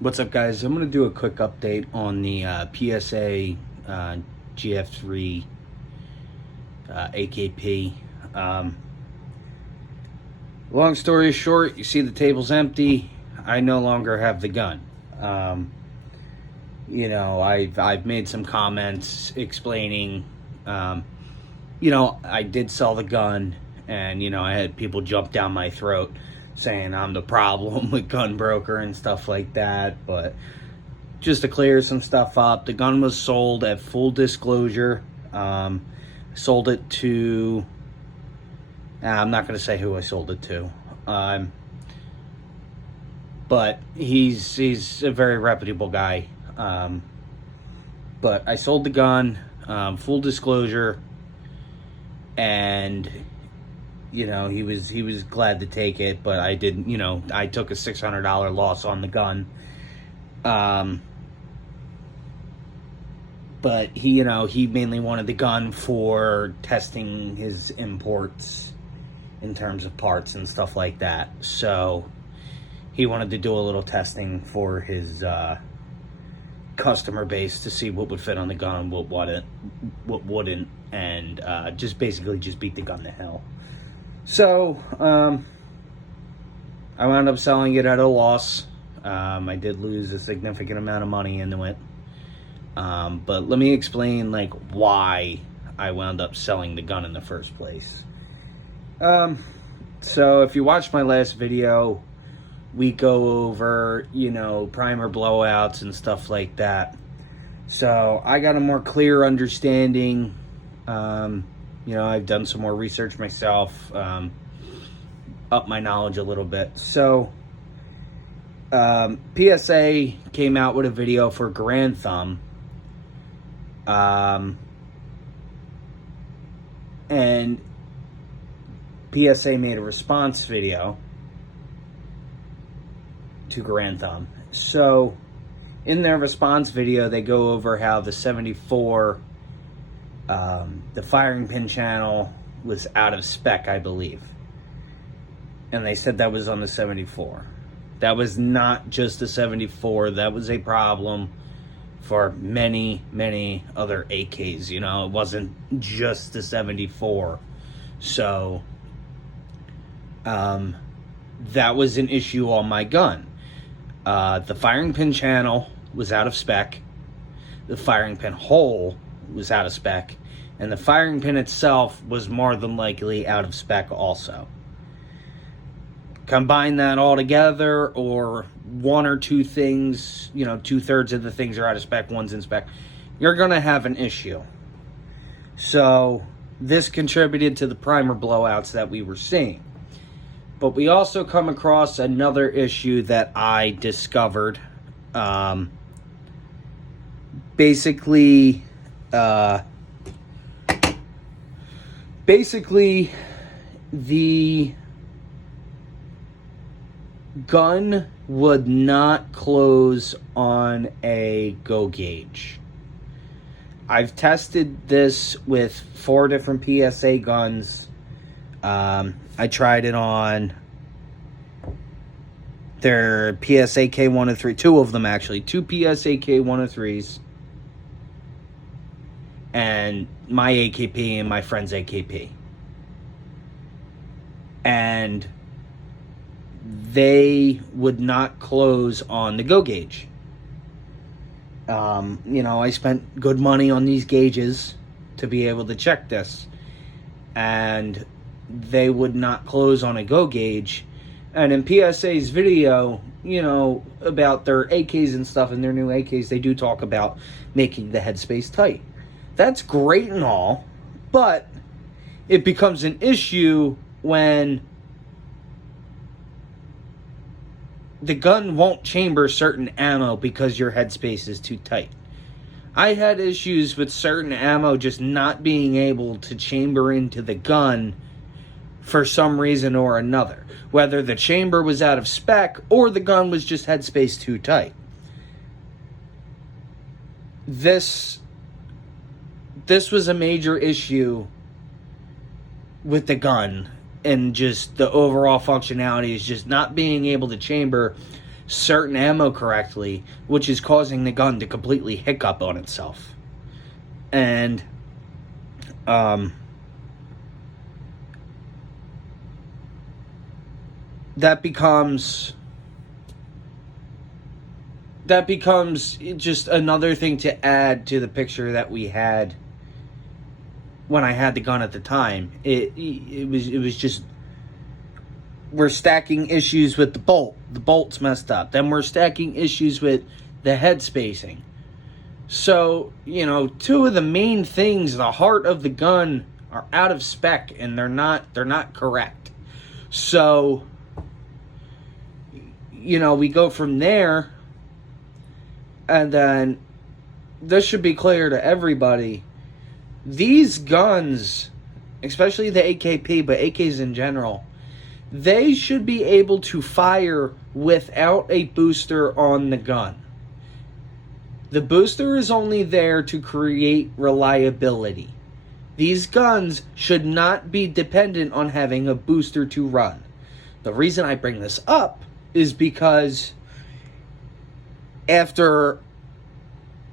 What's up, guys? I'm going to do a quick update on the PSA GF3 AKP. Long story short, you see the table's empty. I no longer have the gun. I've made some comments explaining, I did sell the gun, and, I had people jump down my throat saying I'm the problem with gun broker and stuff like that. But just to clear some stuff up, the gun was sold at full disclosure. Sold it to, I'm not going to say who I sold it to, but he's a very reputable guy. But I sold the gun, full disclosure, and he was glad to take it, but I didn't. I took a $600 loss on the gun. But he mainly wanted the gun for testing his imports in terms of parts and stuff like that. So he wanted to do a little testing for his customer base to see what would fit on the gun, what wouldn't, and just basically beat the gun to hell. So I wound up selling it at a loss. I did lose a significant amount of money into it. But let me explain why I wound up selling the gun in the first place. So if you watched my last video, we go over, primer blowouts and stuff like that. So I got a more clear understanding. I've done some more research myself, up my knowledge a little bit. So PSA came out with a video for Grand Thumb. And PSA made a response video to Grand Thumb. So in their response video, they go over how the 74, the firing pin channel was out of spec, I believe. And they said that was on the 74. That was not just the 74. That was a problem for many, many other AKs. It wasn't just the 74. So that was an issue on my gun. The firing pin channel was out of spec. The firing pin hole was out of spec. And the firing pin itself was more than likely out of spec also. Combine that all together, or one or two things, 2/3 of the things are out of spec, one's in spec, you're going to have an issue. So this contributed to the primer blowouts that we were seeing. But we also come across another issue that I discovered. Basically, the gun would not close on a go gauge. I've tested this with 4 different PSA guns. I tried it on their PSA K103, 2 of them actually, 2 PSA K103s, and my AKP and my friend's AKP. And they would not close on the go gauge. I spent good money on these gauges to be able to check this, and they would not close on a go gauge. And in PSA's video, about their AKs and stuff, and their new AKs, they do talk about making the headspace tight. That's great and all, but it becomes an issue when the gun won't chamber certain ammo because your headspace is too tight. I had issues with certain ammo just not being able to chamber into the gun for some reason or another. Whether the chamber was out of spec or the gun was just headspace too tight. This was a major issue with the gun, and just the overall functionality is just not being able to chamber certain ammo correctly, which is causing the gun to completely hiccup on itself. And that becomes just another thing to add to the picture that we had when I had the gun at the time. It was just, we're stacking issues with the bolt. The bolt's messed up. Then we're stacking issues with the head spacing. So, you know, two of the main things, the heart of the gun, are out of spec, and they're not correct. So, you know, we go from there, and then this should be clear to everybody. These guns, especially the AKP, but AKs in general, they should be able to fire without a booster on the gun. The booster is only there to create reliability. These guns should not be dependent on having a booster to run. The reason I bring this up is because after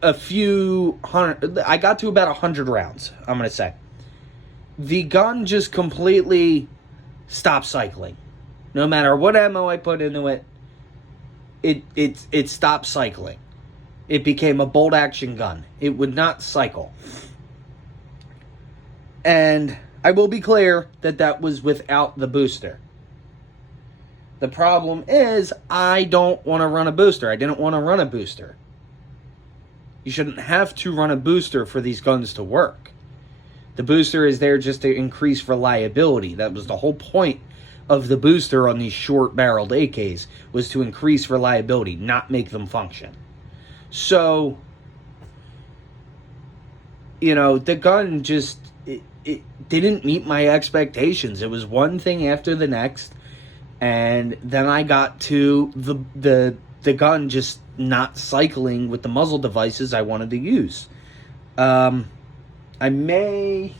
a few hundred, I got to about 100 rounds, I'm going to say, the gun just completely stopped cycling. No matter what ammo I put into it, it stopped cycling. It became a bolt action gun. It would not cycle. And I will be clear that that was without the booster. The problem is, I don't want to run a booster. I didn't want to run a booster. You shouldn't have to run a booster for these guns to work. The booster is there just to increase reliability. That was the whole point of the booster on these short-barreled AKs, was to increase reliability, not make them function. So, you know, the gun just, it didn't meet my expectations. It was one thing after the next, and then I got to the gun just not cycling with the muzzle devices I wanted to use. I'm not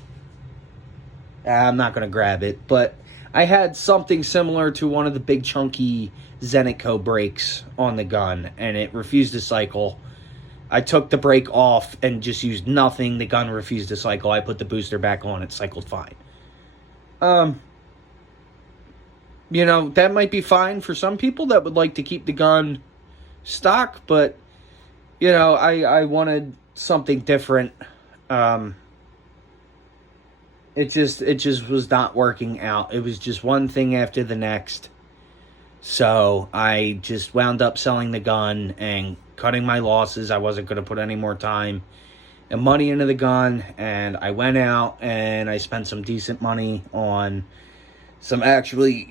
going to grab it, but I had something similar to one of the big chunky Zenico brakes on the gun, and it refused to cycle. I took the brake off and just used nothing. The gun refused to cycle. I put the booster back on. It cycled fine. You know, that might be fine for some people that would like to keep the gun stock, but, you know, I wanted something different. It just was not working out. It was just one thing after the next. So I just wound up selling the gun and cutting my losses. I wasn't going to put any more time and money into the gun. And I went out and I spent some decent money on some actual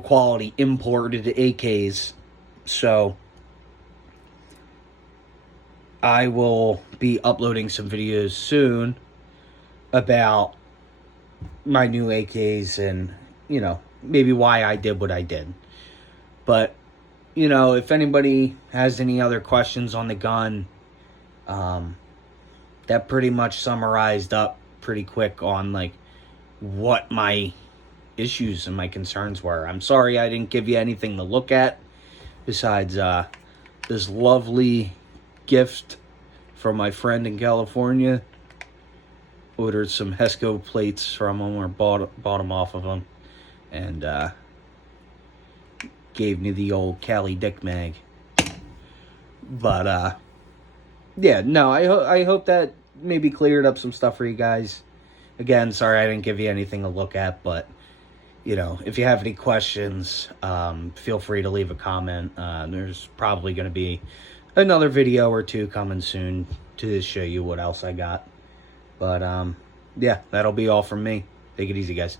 quality imported AKs. So I will be uploading some videos soon about my new AKs and, you know, maybe why I did what I did. But, you know, if anybody has any other questions on the gun, that pretty much summarized up pretty quick on, like, what my issues and my concerns were. I'm sorry I didn't give you anything to look at besides this lovely gift from my friend in California. Ordered some Hesco plates from him, or bought them off of him, and gave me the old Cali Dick Mag. But yeah, no, I hope that maybe cleared up some stuff for you guys. Again, sorry I didn't give you anything to look at, but, you know, if you have any questions, feel free to leave a comment. There's probably going to be another video or two coming soon to show you what else I got. But, yeah, that'll be all from me. Take it easy, guys.